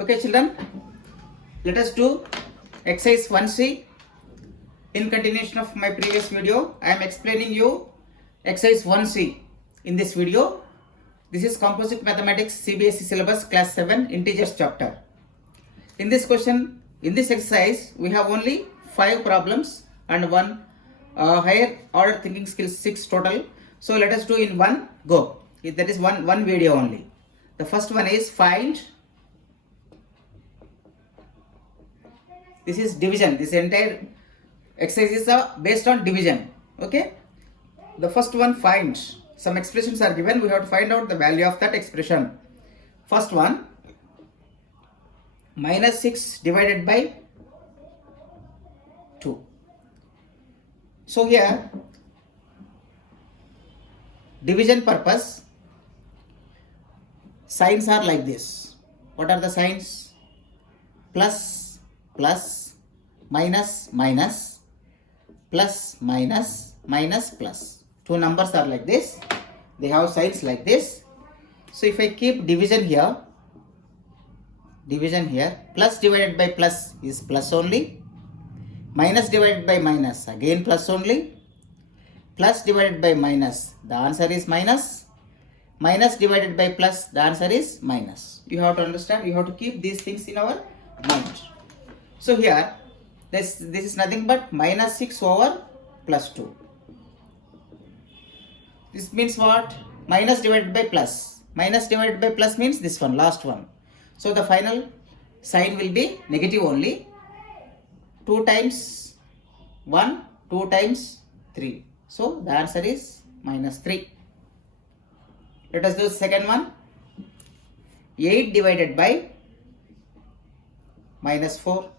Okay, children, let us do exercise 1C. In continuation of my previous video, I am explaining you exercise 1C. In this video, this is Composite Mathematics CBSE syllabus class 7 integers chapter. In this question, in this exercise, we have only 5 problems and one higher order thinking skills 6 total. So let us do in one go. That is one video only. The first one is find. This is division. This entire exercise is based on division. Okay. The first one, find. Some expressions are given. We have to find out the value of that expression. First one, minus 6 divided by 2. So here, division purpose, signs are like this. What are the signs? Plus, plus, minus, minus, plus, minus, minus, plus. Two numbers are like this. They have signs like this. So if I keep division here, plus divided by plus is plus only. Minus divided by minus, again plus only. Plus divided by minus, the answer is minus. Minus divided by plus, the answer is minus. You have to understand, you have to keep these things in our mind. So here, this is nothing but minus 6 over plus 2. This means what? Minus divided by plus. Minus divided by plus means this one, last one. So the final sign will be negative only. 2 times 1, 2 times 3. So the answer is minus 3. Let us do the second one. 8 divided by minus 4.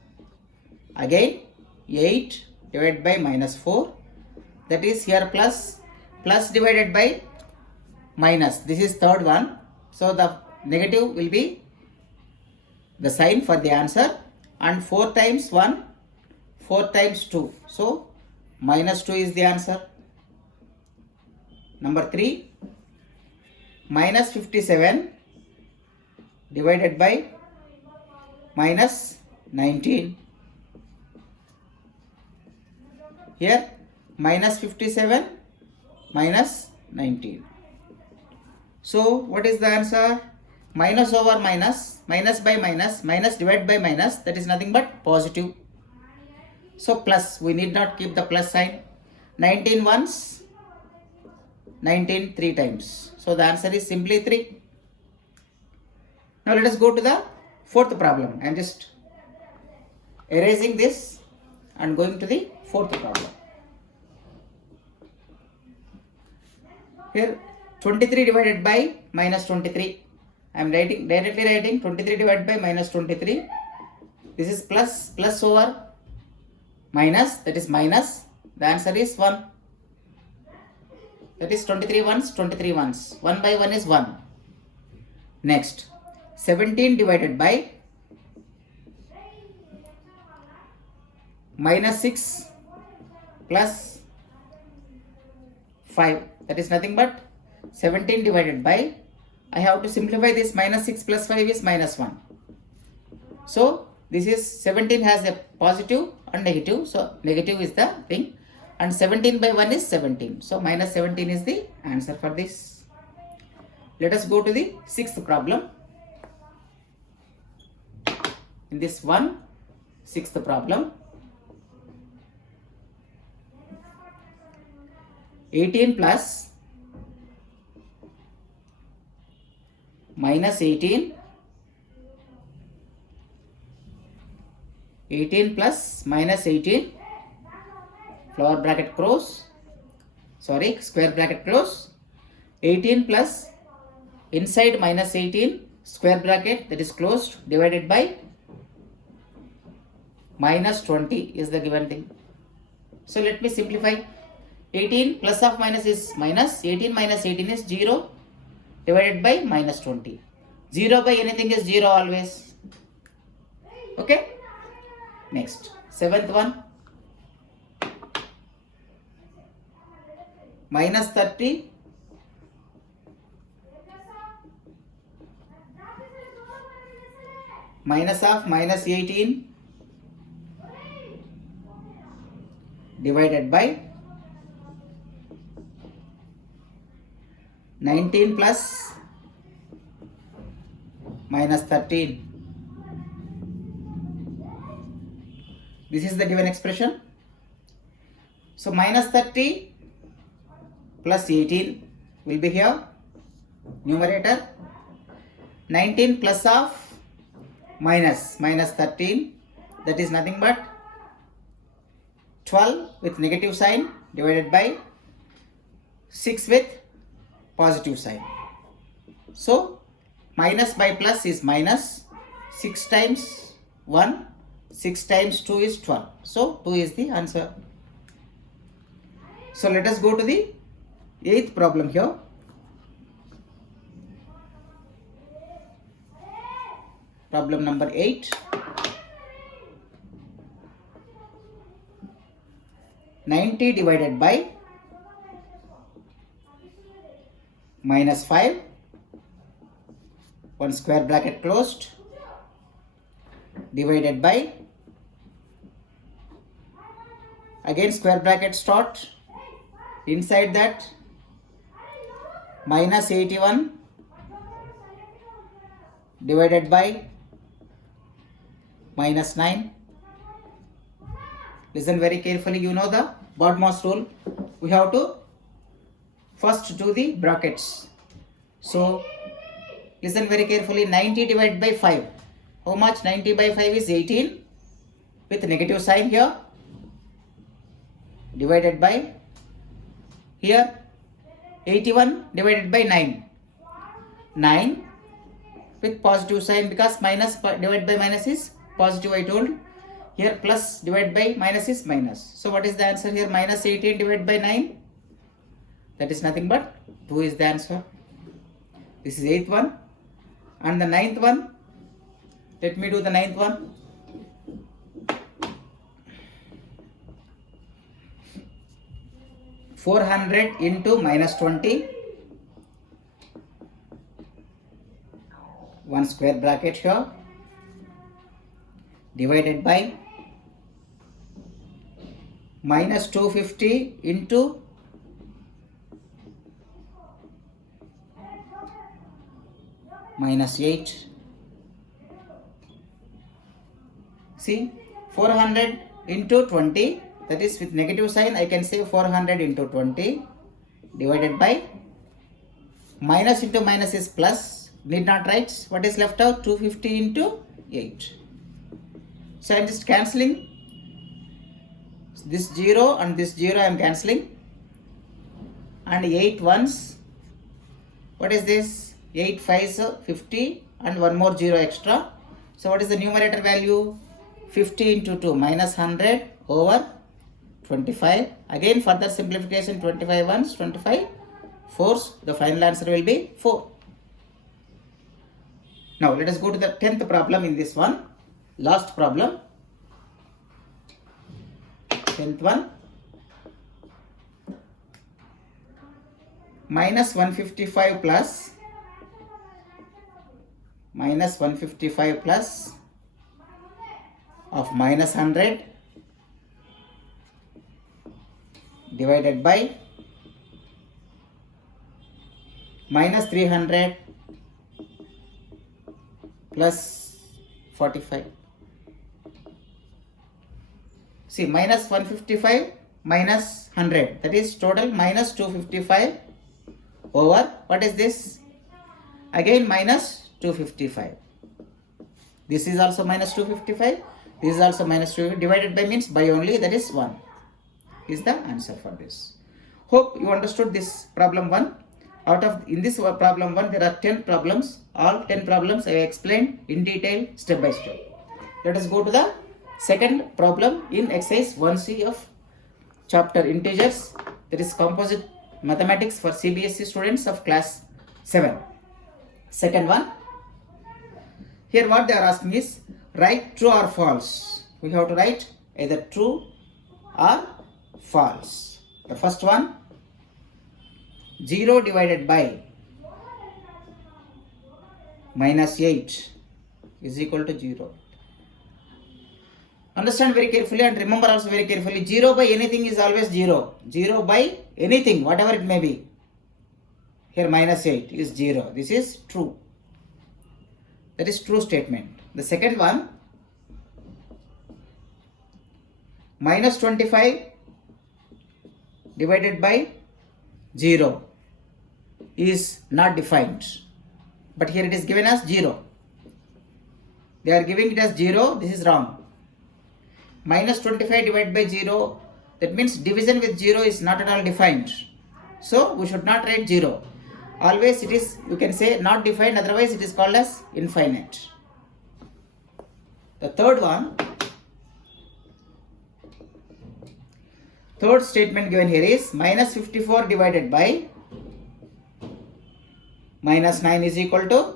Again 8 divided by minus 4. That is here plus. Plus divided by minus. This is third one. So the negative will be the sign for the answer. And 4 times 1, 4 times 2. So minus 2 is the answer. Number 3. Minus 57 divided by minus 19. Here minus 57 minus 19. So what is the answer? Minus over minus, minus by minus, minus divided by minus, that is nothing but positive. So plus, we need not keep the plus sign. 19 once, 19 3 times. So the answer is simply 3. Now let us go to the fourth problem. I am just erasing this and going to the fourth problem. Here 23 divided by minus 23. I am directly writing 23 divided by minus 23. This is plus over minus, that is minus. The answer is 1. That is 23 ones, 23 ones. 1 by 1 is 1. Next, 17 divided by minus 6 plus 5. That is nothing but 17 divided by, I have to simplify this, minus 6 plus 5 is minus 1. So this is 17 has a positive and negative. So negative is the thing. And 17 by 1 is 17. So minus 17 is the answer for this. Let us go to the sixth problem. In this one, sixth problem. 18 plus minus 18. 18 plus minus 18. Flower bracket close. Square bracket close. 18 plus inside minus 18 square bracket, that is closed, divided by minus 20 is the given thing. So let me simplify. 18 plus of minus is minus. 18 minus 18 is 0 divided by minus 20. 0 by anything is 0 always. Okay. Next, seventh one. Minus 30 minus of minus 18 divided by 19 plus minus 13. This is the given expression. So minus 30 plus 18 will be here, numerator. 19 plus of minus 13, that is nothing but 12 with negative sign divided by 6 with positive sign. So minus by plus is minus. 6 times 1, 6 times 2 is 12. So 2 is the answer. So let us go to the 8th problem here. Problem number 8. 90 divided by minus 5, 1 square bracket closed, divided by, again square bracket start, inside that minus 81 divided by minus 9. Listen very carefully, you know the BODMAS rule. We have to first do the brackets. So listen very carefully. 90 divided by 5. How much? 90 by 5 is 18 with negative sign here, divided by here 81 divided by 9. 9 with positive sign, because minus divided by minus is positive, I told. Here plus divided by minus is minus. So what is the answer here? Minus 18 divided by 9. That is nothing but 2 is the answer. This is 8th one. And the 9th one. Let me do the 9th one. (400) into minus 20. 1 square bracket here, divided by minus 250 into minus 8. See, 400 into 20, that is with negative sign, I can say 400 into 20 divided by minus into minus is plus, need not write. What is left out? 250 into 8. So I am just cancelling this 0 and this 0, I am cancelling, and 8 ones. What is this? 8 5s 50 and one more 0 extra. So what is the numerator value? 50 into 2 minus 100 over 25. Again further simplification, 25 ones, 25 fours. The final answer will be 4. Now let us go to the 10th problem in this one. Last problem. 10th one. Minus 155 plus of minus 100 divided by minus 300 plus 45. See, minus 155 minus 100, that is total minus 255 over, what is this? Again minus 255. This is also minus 255. This is also minus 2. Divided by means by only, that is 1 is the answer for this. Hope you understood this problem 1. In this problem 1, there are 10 problems. All 10 problems I explained in detail, step by step. Let us go to the second problem in exercise 1C of chapter integers. That is composite mathematics for CBSE students of class 7. Second one. Here what they are asking is, write true or false. We have to write either true or false. The first one, 0 divided by minus 8 is equal to 0. Understand very carefully and remember also very carefully, 0 by anything is always 0. 0 by anything, whatever it may be. Here minus 8 is 0. This is true. That is true statement. The second one, minus 25 divided by 0 is not defined. But here it is given as 0. They are giving it as 0. This is wrong. Minus 25 divided by 0, that means division with 0 is not at all defined. So we should not write 0. Always it is, you can say, not defined, otherwise it is called as infinite. The third one, third statement given here is minus 54 divided by minus 9 is equal to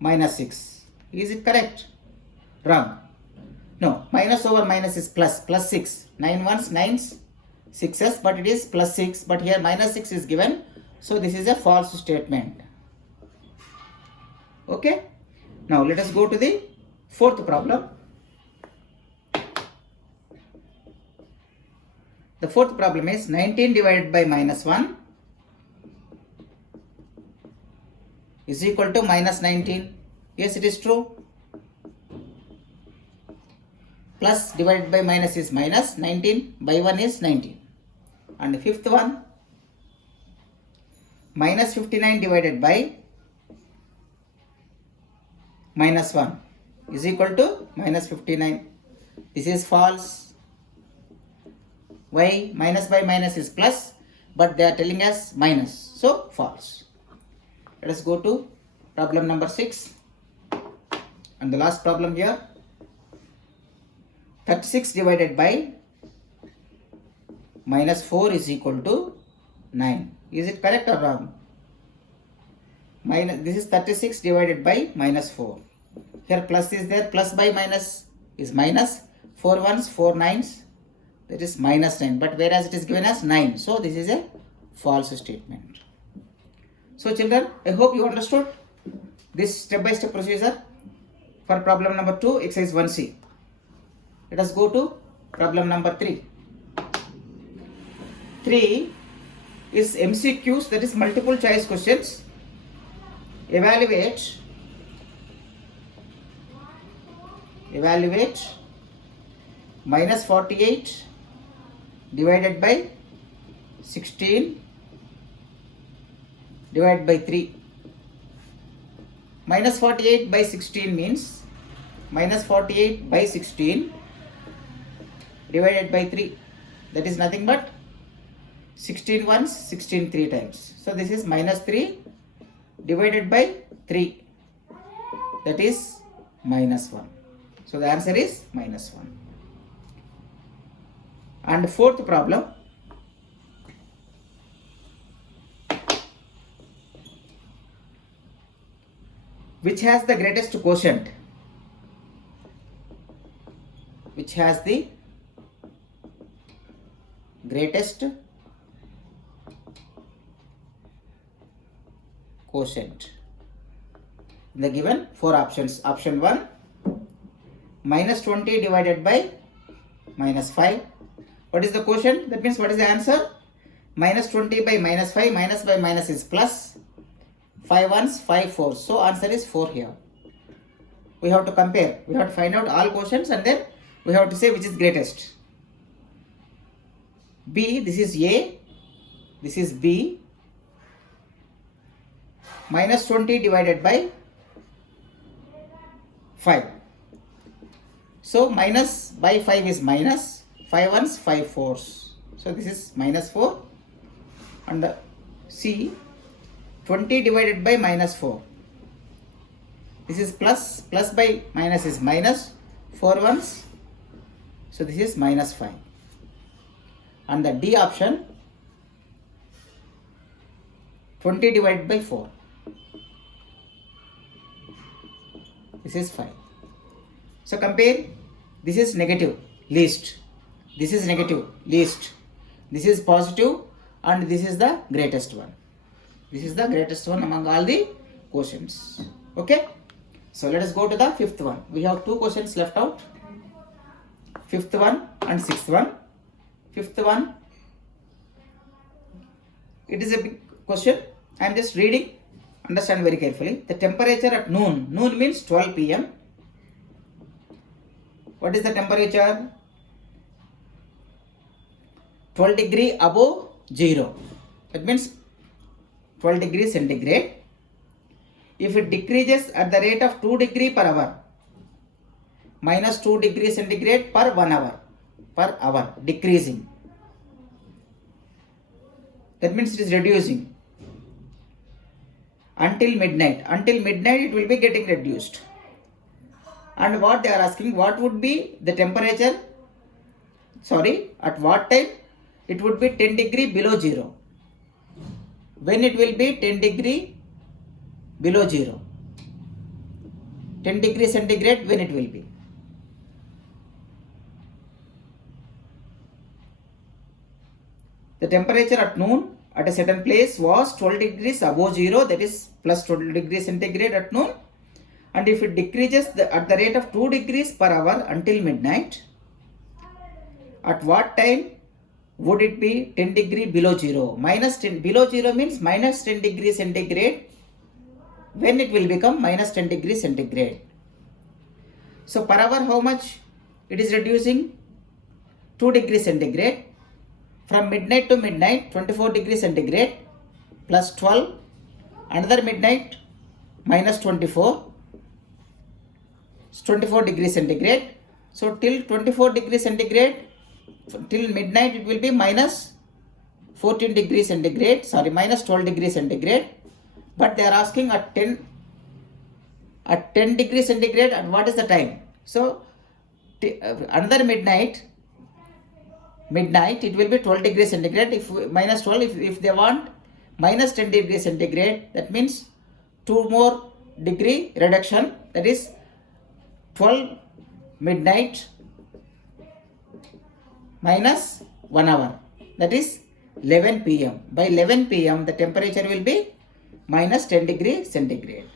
minus 6. Is it correct? Wrong. No, minus over minus is plus, plus 6. 9 ones, 9s, 6s, but it is plus 6. But here minus 6 is given. So this is a false statement. Okay. Now let us go to the fourth problem. The fourth problem is 19 divided by minus 1 is equal to minus 19. Yes, it is true. Plus divided by minus is minus, 19 by 1 is 19. And the fifth one, minus 59 divided by minus 1 is equal to minus 59. This is false. Why? Minus by minus is plus, but they are telling us minus. So false. Let us go to problem number 6. And the last problem here. 36 divided by minus 4 is equal to 9. Is it correct or wrong? This is 36 divided by minus 4. Here plus is there. Plus by minus is minus. 4 ones, 4 nines. That is minus 9. But whereas it is given as 9. So this is a false statement. So children, I hope you understood this step-by-step procedure for problem number 2, exercise 1C. Let us go to problem number 3. 3 is MCQs, that is multiple choice questions. Evaluate minus 48 divided by 16 divided by 3. Minus 48 by 16 means minus 48 by 16 divided by 3. That is nothing but 16 once, 16 3 times. So this is minus 3 divided by 3. That is minus 1. So the answer is minus 1. And fourth problem. Which has the greatest quotient? Which has the greatest quotient? In the given 4 options. Option 1, minus 20 divided by minus 5. What is the quotient? That means what is the answer? Minus 20 by minus 5. Minus by minus is plus. 5 ones, 5 fours. So answer is 4 here. We have to compare. We have to find out all quotients and then we have to say which is greatest. B, this is A. This is B. Minus 20 divided by 5. So minus by 5 is minus. 5 ones, 5 fours. So this is minus 4. And the C, 20 divided by minus 4. This is plus. Plus by minus is minus. 4 ones. So this is minus 5. And the D option, 20 divided by 4. This is 5. So compare. This is negative, least. This is negative, least. This is positive and this is the greatest one. This is the greatest one among all the quotients. Okay. So let us go to the fifth one. We have two questions left out. Fifth one and sixth one. Fifth one, it is a big question. I am just reading. Understand very carefully. The temperature at noon. Noon means 12 p.m. What is the temperature? 12 degree above 0. That means 12 degrees centigrade. If it decreases at the rate of 2 degree per hour, minus 2 degrees centigrade per 1 hour, decreasing. That means it is reducing until midnight. Until midnight it will be getting reduced. And what they are asking, what would be the temperature? Sorry, at what time? It would be 10 degree below 0. When it will be 10 degree below 0? 10 degrees centigrade, when it will be? The temperature at noon at a certain place was 12 degrees above 0, that is plus 12 degrees centigrade at noon. And if it decreases at the rate of 2 degrees per hour until midnight, at what time would it be 10 degree below 0? Minus 10, below 0 means minus 10 degrees centigrade. When it will become minus 10 degrees centigrade? So per hour how much it is reducing? 2 degrees centigrade. From midnight to midnight, 24 degrees centigrade plus 12, another midnight minus 24, 24 degrees centigrade. So till 24 degrees centigrade, till midnight it will be minus 14 degrees centigrade, sorry, minus 12 degrees centigrade. But they are asking at 10 degrees centigrade, at what is the time? So another midnight it will be 12 degrees centigrade. If minus 12, if they want minus 10 degrees centigrade, that means 2 more degree reduction, that is 12 midnight minus 1 hour, that is 11 p.m. By 11 p.m. the temperature will be minus 10 degrees centigrade.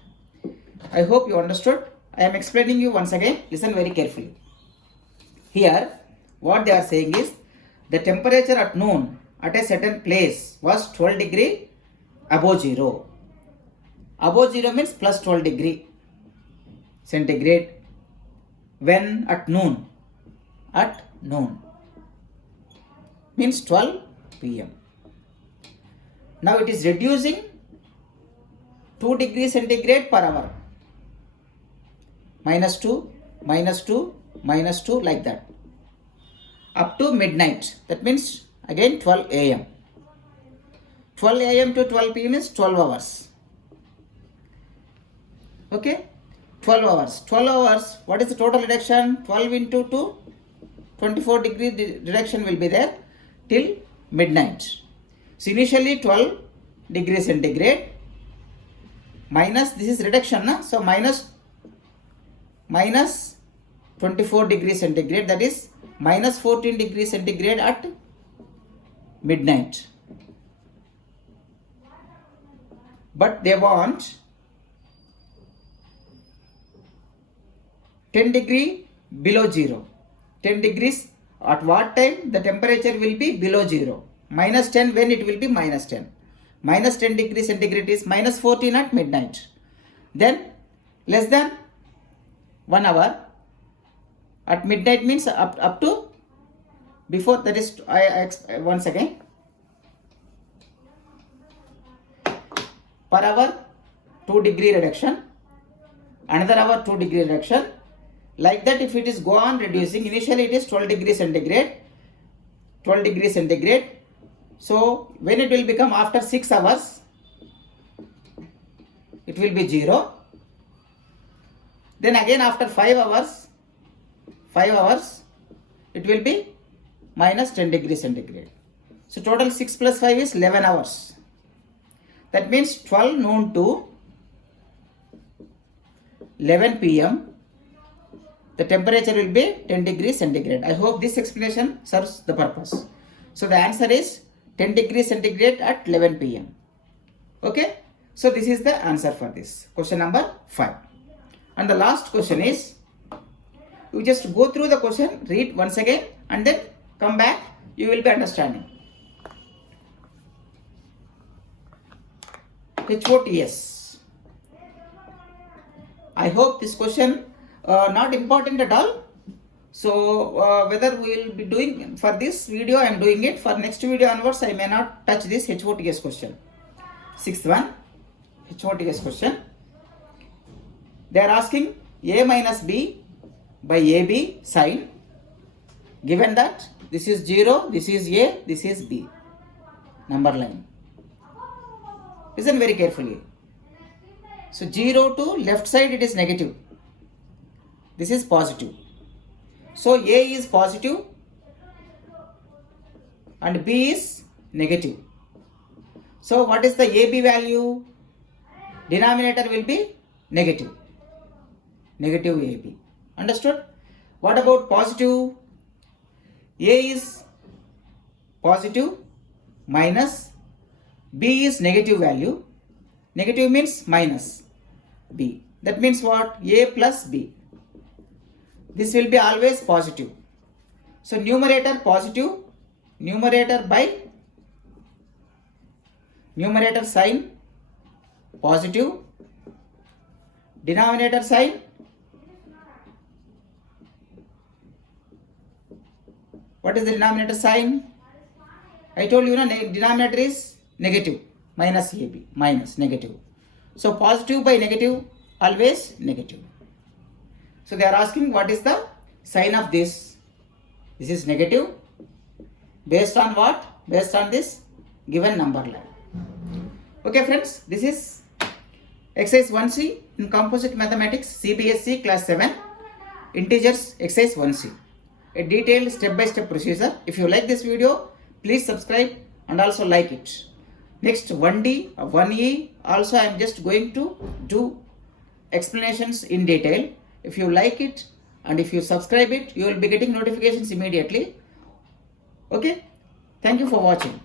I hope you understood. I am explaining you once again. Listen very carefully. Here what they are saying is, the temperature at noon at a certain place was 12 degree above 0. Above 0 means plus 12 degree centigrade. When? At noon. At noon means 12 p.m. Now it is reducing 2 degrees centigrade per hour. Minus 2, minus 2, minus 2, like that. Up to midnight. That means again 12 a.m. 12 a.m. to 12 p.m. is 12 hours. Okay? 12 hours. 12 hours. What is the total reduction? 12 into 2. 24 degree reduction will be there till midnight. So initially 12 degrees centigrade minus, this is reduction, na? So minus 24 degrees centigrade, that is minus 14 degrees centigrade at midnight. But they want 10 degree below 0. 10 degrees at what time the temperature will be below 0. Minus 10 when it will be minus 10. Minus 10 degrees centigrade is minus 14 at midnight. Then less than 1 hour. At midnight means up to before, that is, once again, per hour 2 degree reduction, another hour 2 degree reduction. Like that, if it is go on reducing, initially it is 12 degrees centigrade, 12 degrees centigrade. So when it will become after 6 hours, it will be 0. Then again after 5 hours, it will be minus 10 degrees centigrade. So total 6 plus 5 is 11 hours. That means 12 noon to 11 p.m. the temperature will be 10 degrees centigrade. I hope this explanation serves the purpose. So the answer is 10 degrees centigrade at 11 p.m. Okay. So this is the answer for this. Question number 5. And the last question is, you just go through the question, read once again, and then come back, you will be understanding. HOTS. I hope this question not important at all. So whether we will be doing for this video, I am doing it. For next video onwards, I may not touch this HOTS question. Sixth one, HOTS question. They are asking A minus B by AB sine, given that this is 0, this is A, this is B. Number line. Listen very carefully. So 0 to left side it is negative. This is positive. So A is positive and B is negative. So what is the AB value? Denominator will be negative. Negative AB. Understood? What about positive? A is positive minus B is negative value. Negative means minus B. That means what? A plus B. This will be always positive. So numerator positive, numerator by numerator sign positive, denominator sign what is the denominator sign? I told you, denominator is negative, minus AB, minus negative. So positive by negative, always negative. So they are asking what is the sign of this. This is negative. Based on what? Based on this given number line. Okay friends, this is exercise 1C in composite mathematics, CBSE class 7, integers exercise 1C. A detailed step-by-step procedure. If you like this video, please subscribe and also like it. Next 1D, 1E, also I am just going to do explanations in detail. If you like it and if you subscribe it, you will be getting notifications immediately. Okay, thank you for watching.